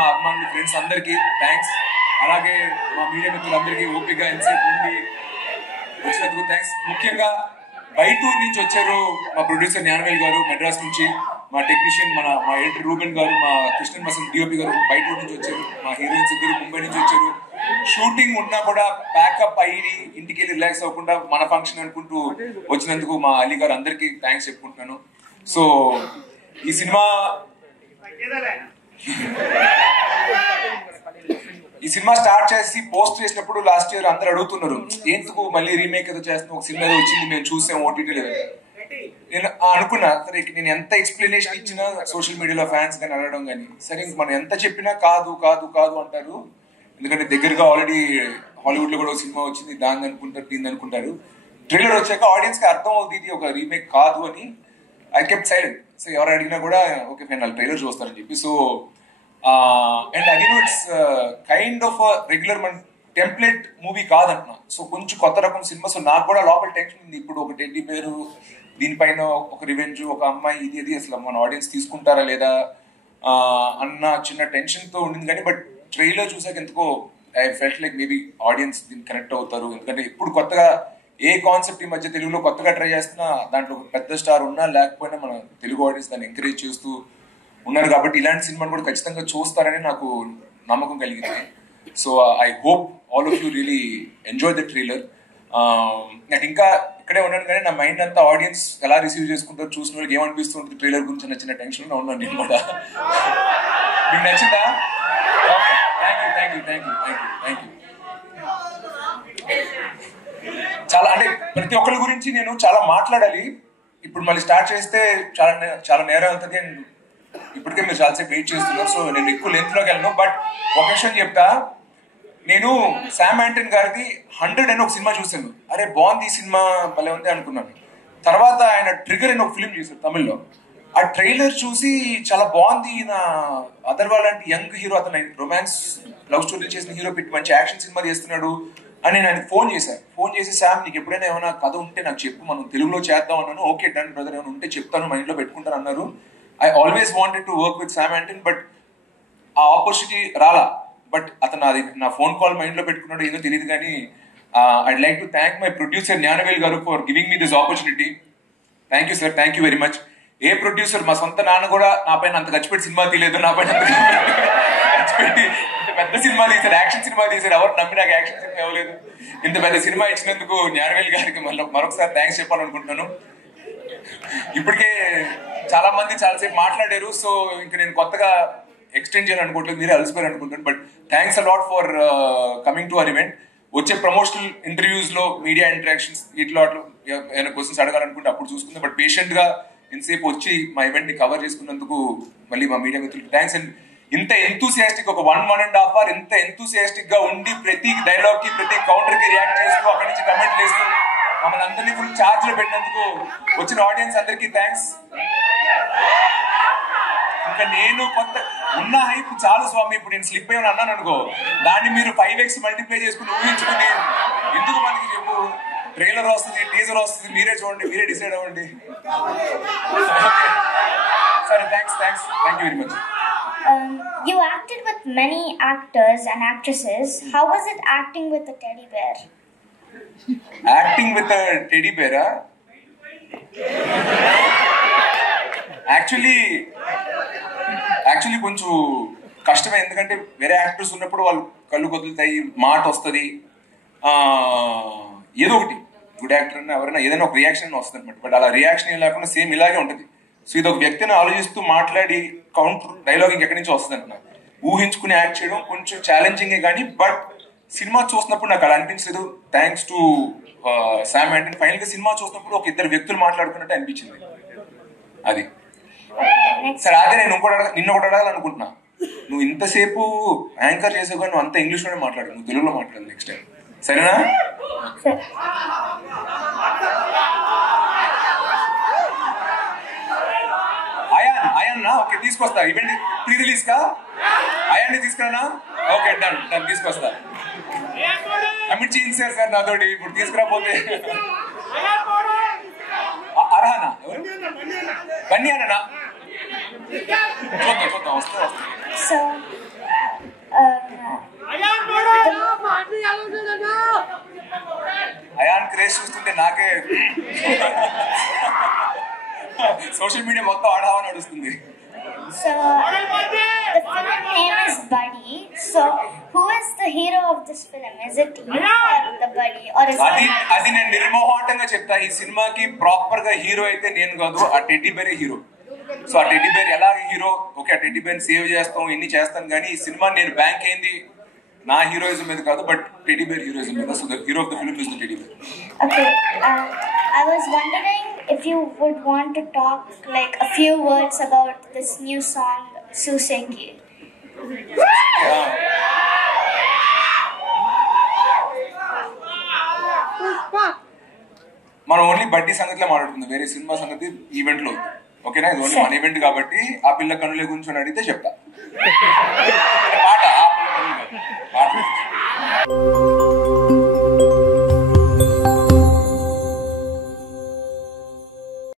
మా అభిమానులు ఫ్రెండ్స్ అందరికీ థ్యాంక్స్. అలాగే మా మీడియా మిత్రులందరికీ ఓపికగా ఎంతసేపు ఉండి వచ్చినందుకు థ్యాంక్స్. ముఖ్యంగా బయటూరు నుంచి వచ్చారు మా ప్రొడ్యూసర్ జ్ఞానవేల్ గారు, మెడ్రాస్ నుంచి మా టెక్నీషియన్ మా ఎడిటర్ రూబెన్ గారు, మా కృష్ణన్ మసన్ డిఓపి గారు బయటూరు నుంచి వచ్చారు. మా హీరోయిన్స్ ఇద్దరు ముంబై నుంచి వచ్చారు. షూటింగ్ ఉన్నా కూడా ప్యాకప్ అయ్యి ఇంటికి వెళ్ళి రిలాక్స్ అవ్వకుండా మన ఫంక్షన్ అనుకుంటూ వచ్చినందుకు మా అలీ గారు అందరికీ థ్యాంక్స్ చెప్పుకుంటున్నాను. సో ఈ సినిమా స్టార్ట్ చేసి పోస్ట్ చేసినప్పుడు లాస్ట్ ఇయర్ అందరు అడుగుతున్నారు, ఎందుకు మళ్ళీ రీమేక్ ఏదో చేస్తున్నాం, ఒక సినిమా ఏదో వచ్చింది మేము చూసాం ఓటీటీ లేదు. నేను అనుకున్నా సరే నేను ఎంత ఎక్స్ప్లెనేషన్ ఇచ్చినా సోషల్ మీడియాలో ఫ్యాన్స్ కానీ అడగడం కానీ సరే మనం ఎంత చెప్పినా కాదు కాదు కాదు అంటారు. ఎందుకంటే దగ్గరగా ఆల్రెడీ హాలీవుడ్ లో కూడా ఒక సినిమా వచ్చింది, దాన్ని అనుకుంటారు దీన్ని అనుకుంటారు. ట్రైలర్ వచ్చాక ఆడియన్స్ కి అర్థం అవుతుంది ఇది ఒక రీమేక్ కాదు అని. I kept silent. సో ఎవరు అడిగినా కూడా ఓకే ఫైన్ వాళ్ళు ట్రైలర్ చూస్తారని చెప్పి. సో అండ్ అది ఇట్స్ కైండ్ ఆఫ్ రెగ్యులర్ మన టెంప్లెట్ మూవీ కాదంటున్నా. సో కొంచెం కొత్త రకం సినిమా. సో నాకు కూడా లోపల టెన్షన్ ఉంది, ఇప్పుడు ఒక టెడ్డీ పేరు దీనిపైన ఒక రివెంజ్ ఒక అమ్మాయి ఇది అసలు మన ఆడియన్స్ తీసుకుంటారా లేదా అన్న చిన్న టెన్షన్ తో ఉండింది. కానీ బట్ ట్రైలర్ చూసాక ఎందుకో I felt like maybe audience దీన్ని కనెక్ట్ అవుతారు. ఎందుకంటే ఇప్పుడు కొత్తగా ఏ కాన్సెప్ట్ ఈ మధ్య తెలుగులో కొత్తగా ట్రై చేస్తున్నా దాంట్లో పెద్ద స్టార్ ఉన్నా లేకపోయినా మన తెలుగు ఆడియన్స్ దాన్ని ఎంకరేజ్ చేస్తూ ఉన్నారు. కాబట్టి ఇలాంటి సినిమాని కూడా ఖచ్చితంగా చూస్తారని నాకు నమ్మకం కలిగింది. So I hope all of you really enjoy the trailer. నాకు ఇంకా ఇక్కడే ఉన్నాను కానీ నా మైండ్ అంతా ఆడియన్స్ ఎలా రిసీవ్ చేసుకుంటారు, చూసిన వాళ్ళకి ఏమనిపిస్తుంటుంది ట్రైలర్ గురించి నచ్చిన టెన్షన్లో ఉన్నాను నేను కూడా. మీకు నచ్చిందా? Okay, thank you. చాలా అంటే ప్రతి ఒక్కరి గురించి నేను చాలా మాట్లాడాలి. ఇప్పుడు మళ్ళీ స్టార్ట్ చేస్తే చాలా నేరం అవుతుంది. అండ్ ఇప్పటికే మీరు చాలాసేపు వెయిట్ చేస్తున్నారు. సో నేను ఎక్కువ లెంత్లోకి వెళ్ళను. బట్ ఒక విషయం చెప్తా, నేను శామ్ యాంటన్ గారిది 100 అని ఒక సినిమా చూశాను. అరే బాగుంది ఈ సినిమా భలే ఉంది అనుకున్నాను. తర్వాత ఆయన ట్రిగర్ అని ఒక ఫిల్మ్ చేశారు తమిళ్లో. ఆ ట్రైలర్ చూసి చాలా బాగుంది, నా అదర్వా లాంటి యంగ్ హీరో, అతను రొమాన్స్ లవ్ స్టోరీ చేసిన హీరో పెట్టి మంచి యాక్షన్ సినిమా చేస్తున్నాడు అని నేను ఆయనకి ఫోన్ చేసి శామ్ నీకు ఎప్పుడైనా ఏమైనా కథ ఉంటే నాకు చెప్పు, మనం తెలుగులో చేద్దాం అన్నాను. ఓకే డన్ బ్రదర్, ఏమైనా ఉంటే చెప్తాను, మైండ్లో పెట్టుకుంటాను అన్నారు. I always wanted to work with Sam యాంటన్, but ఆ ఆపర్చునిటీ రాలా. బట్ అతను అది నా ఫోన్ కాల్ మైండ్లో పెట్టుకున్నాడు ఏదో తెలియదు. కానీ I'd like to thank my producer Gnanavel గారు for giving me this opportunity. Thank you sir, thank you very much. A producer, మా సొంత నాన్న కూడా నా పైన అంత ఖర్చుపెట్టి సినిమా తీయలేదు, నా పైన అంత ఖర్చుపెట్టి పెద్ద సినిమా తీశారు, యాక్షన్ సినిమా తీశారు. ఎవరు నమ్మి నాకు యాక్షన్ సినిమా ఇవ్వలేదు. ఇంత పెద్ద సినిమా ఇచ్చినందుకు జ్ఞానవేల్ గారికి మరొకసారి థ్యాంక్స్ చెప్పాలనుకుంటున్నాను. ఇప్పటికే చాలా మంది చాలాసేపు మాట్లాడారు. సో ఇంకా నేను కొత్తగా ఎక్స్టెండ్ చేయాలనుకోవట్లేదు, మీరే అలసిపోయారు అనుకుంటాను. But thanks a lot for coming to our event. వచ్చే ప్రమోషనల్ ఇంటర్వ్యూస్ లో మీడియా ఇంటరాక్షన్స్ వీటిలో అట్లా ఏమైనా క్వశ్చన్స్ అడగాలనుకుంటే అప్పుడు చూసుకుందాం. బట్ పేషెంట్ గా ఇంతసేపు వచ్చి మా ఈవెంట్ ని కవర్ చేసుకున్నందుకు మళ్ళీ మా మీడియా మిత్రులకు థ్యాంక్స్. అండ్ ఇంత ఎంతూసియాస్టిక్ ఒక 1.5 hours ఇంత ఎంతూసియాస్టిక్ గా ఉండి ప్రతి డైలాగ్ కి ప్రతి కౌంటర్ కి రియాక్ట్ చేస్తూ అక్కడి నుంచి కమెంట్లు వేస్తూ మమ్మల్ని అందరినీ ఫుల్ ఛార్జ్ లో పెట్టినందుకు వచ్చిన ఆడియన్స్ అందరికీ థ్యాంక్స్. ఇంకా నేను కొత్త ఉన్న హైప్ చాలు స్వామి, ఇప్పుడు నేను స్లిప్ అయ్యాను అన్నాను అనుకో, దాన్ని మీరు 5x మల్టిప్లై చేసుకుని ఊహించుకుని ఎందుకు మనకి చెప్పు. ట్రైలర్ వస్తుంది, టీజర్ వస్తుంది, మీరే చూడండి, మీరే డిసైడ్ అవ్వండి. సరే, thank you very much. You acted with many actors and actresses. How was it acting with a teddy bear? Acting with a teddy bear? Actually కొంచెం కష్టమే. ఎందుకంటే వేరే యాక్టర్స్ ఉన్నప్పుడు వాళ్ళు కళ్ళు కదులుతాయి, మాట వస్తుంది, ఏదో ఒకటి గుడ్ యాక్టర్ అన్న ఎవరైనా ఏదైనా ఒక రియాక్షన్ వస్తుంది అనమాట. బట్ అలా రియాక్షన్ ఏం లేకుండా సేమ్ ఇలాగే ఉంటుంది. సో ఇది ఒక వ్యక్తిని ఆలోచిస్తూ మాట్లాడి కౌంటర్ డైలాగ్ ఎక్కడి నుంచి వస్తుంది అంటున్నా. ఊహించుకుని యాక్ట్ చేయడం కొంచెం ఛాలెంజింగే కానీ బట్ సినిమా చూసినప్పుడు నాకు అలా అనిపించలేదు. Thanks to Sam యాంటన్. ఫైనల్ గా సినిమా చూసినప్పుడు ఒక ఇద్దరు వ్యక్తులు మాట్లాడుకున్నట్టు అనిపించింది. అది సరే. అదే నేను నిన్న ఒకటి అడగాలనుకుంటున్నా. నువ్వు ఇంతసేపు యాంకర్ చేసావు కానీ నువ్వు అంత ఇంగ్లీష్లోనే మాట్లాడు, నువ్వు తెలుగులో మాట్లాడు నెక్స్ట్ టైం, సరేనా? అయాన్నా ఓకే, తీసుకొస్తా. ఈవెంట్ ప్రీ రిలీజ్ కా అయాన్ని తీసుకురానా? ఓకే డన్ తీసుకొస్తా. అమిట్ చేయించారు సార్ నాతోటి, ఇప్పుడు తీసుకురాపోతే అర్హానా ఎవరు బన్నీ అన్నా చూద్దాం వస్తా. అయాన్ క్రేజ్ చూస్తుంటే నాకే సోషల్ మీడియా మొత్తం ఆడావని నడుస్తుంది. So the film name is Buddy. So who is the hero of this film? Is it you or the buddy, or is అది నేను నిర్మోహమాటంగా చెప్తా. ఈ సినిమాకి ప్రాపర్ గా హీరో అయితే నేను కాదు, ఆ టెడ్డీ బేరే హీరో. సో ఆ టెడ్డీ బేర్ ఎలా హీరో, ఓకే ఆ టెడ్డీ బేర్ సేవ్ చేస్తాం ఎన్ని చేస్తాను, కానీ ఈ సినిమా నేను బ్యాంక్ అయింది నా హీరోయిజం మీద కాదు, బట్ టెడ్డీ బేర్ హీరోయిజం మీద. So the hero of the film is the teddy bear. Okay, I was wondering if you would want to talk like a few words about this new song, Suseki. మనం only బడ్డీ సంగతిలో మాట్లాడుకుందాం, వేరే cinema సంగతి event లో. ఓకేనా, ఇది only మన event కాబట్టి ఆ పిల్ల కనులే గురించి అడిగితే చెప్తా. పాట ఆ పిల్ల కనులే.